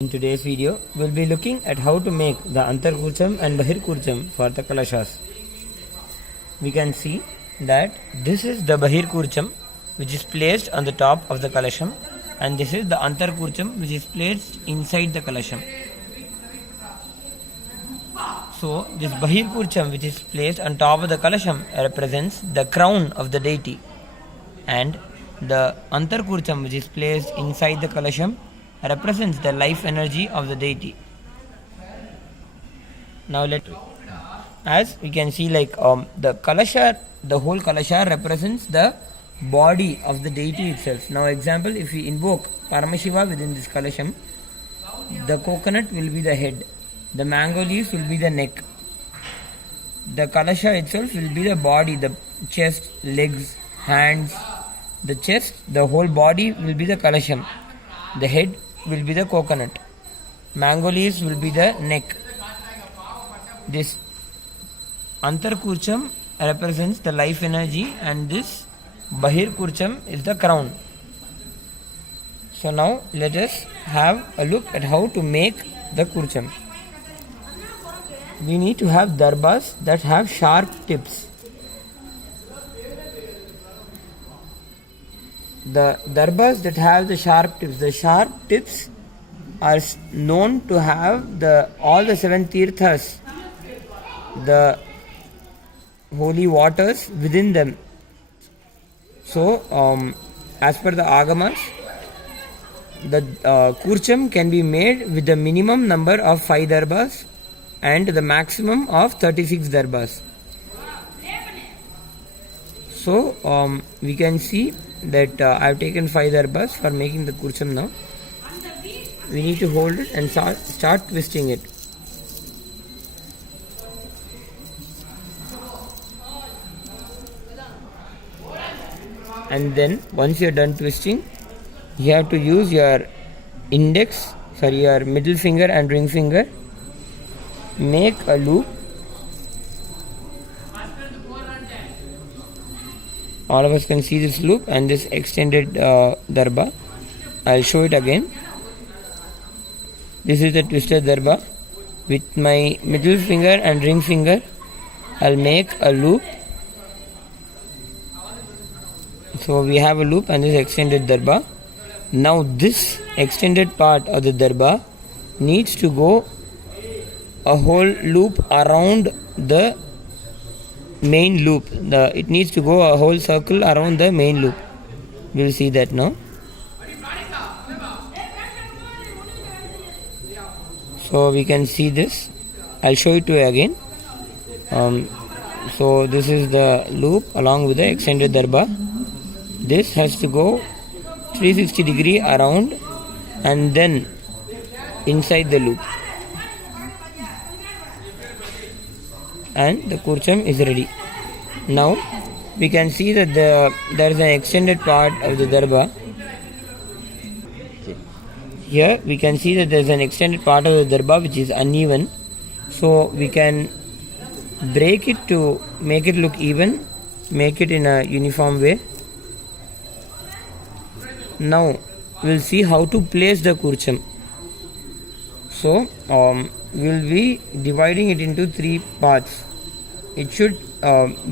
In today's video, we'll be looking at how to make the Antar Kurcham and Bahir Kurcham for the Kalashas. We can see that this is the Bahir Kurcham which is placed on the top of the Kalasham, and this is the Antar Kurcham which is placed inside the Kalasham. So this Bahir Kurcham which is placed on top of the Kalasham represents the crown of the deity, and the Antar Kurcham which is placed inside the Kalasham represents the life energy of the deity. Now as we can see, the Kalasha, the whole Kalasha represents the body of the deity itself. Now example, if we invoke Paramashiva within this Kalasham, the coconut will be the head, the mango leaves will be the neck, the Kalasha itself will be the body, the chest, legs, hands, the chest, the whole body will be the Kalasham, the head will be the coconut, mango leaves will be the neck. This Antar Kurcham represents the life energy, and this Bahir Kurcham is the crown. So now let us have a look at how to make the Kurcham. We need to have Darbhas that have sharp tips. The Darbhas that have the sharp tips are known to have all the 7 tirthas, the holy waters within them. So as per the Agamas, the Kurcham can be made with the minimum number of 5 Darbhas and the maximum of 36 Darbhas. So we can see that I have taken 5 Darbhas for making the Kurcham now. We need to hold it and start twisting it. And then once you are done twisting, you have to use your your middle finger and ring finger, make a loop. All of us can see this loop and this extended Darbha. I'll show it again. This is the twisted Darbha. With my middle finger and ring finger, I'll make a loop. So we have a loop and this extended Darbha. Now this extended part of the Darbha needs to go a whole loop around the main loop. It needs to go a whole circle around the main loop. We'll see that now. So we can see this. I'll show it to you again. So this is the loop along with the extended Darbha. This has to go 360 degree around and then inside the loop. And the Kurcham is ready. Now we can see that there is an extended part of the Darbha. Here we can see that there is an extended part of the Darbha which is uneven. So we can break it to make it look even, make it in a uniform way. Now we'll see how to place the Kurcham. So we'll be dividing it into 3 parts. It should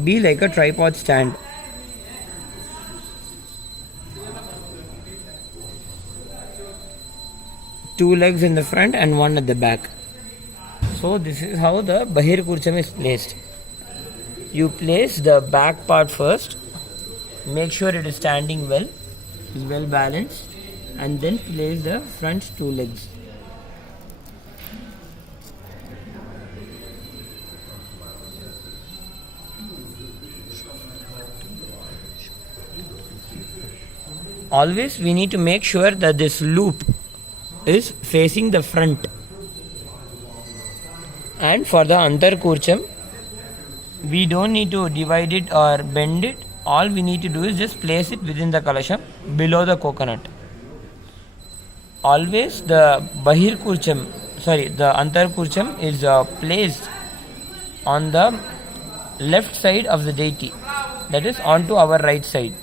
be like a tripod stand. Two legs in the front and one at the back. So this is how the Bahir Kurcham is placed. You place the back part first. Make sure it is standing well, is well balanced, and then place the front 2 legs. Always we need to make sure that this loop is facing the front. And for the Antar Kurcham, we don't need to divide it or bend it. All we need to do is just place it within the Kalasham below the coconut. Always the Antar Kurcham is placed on the left side of the deity, that is onto our right side.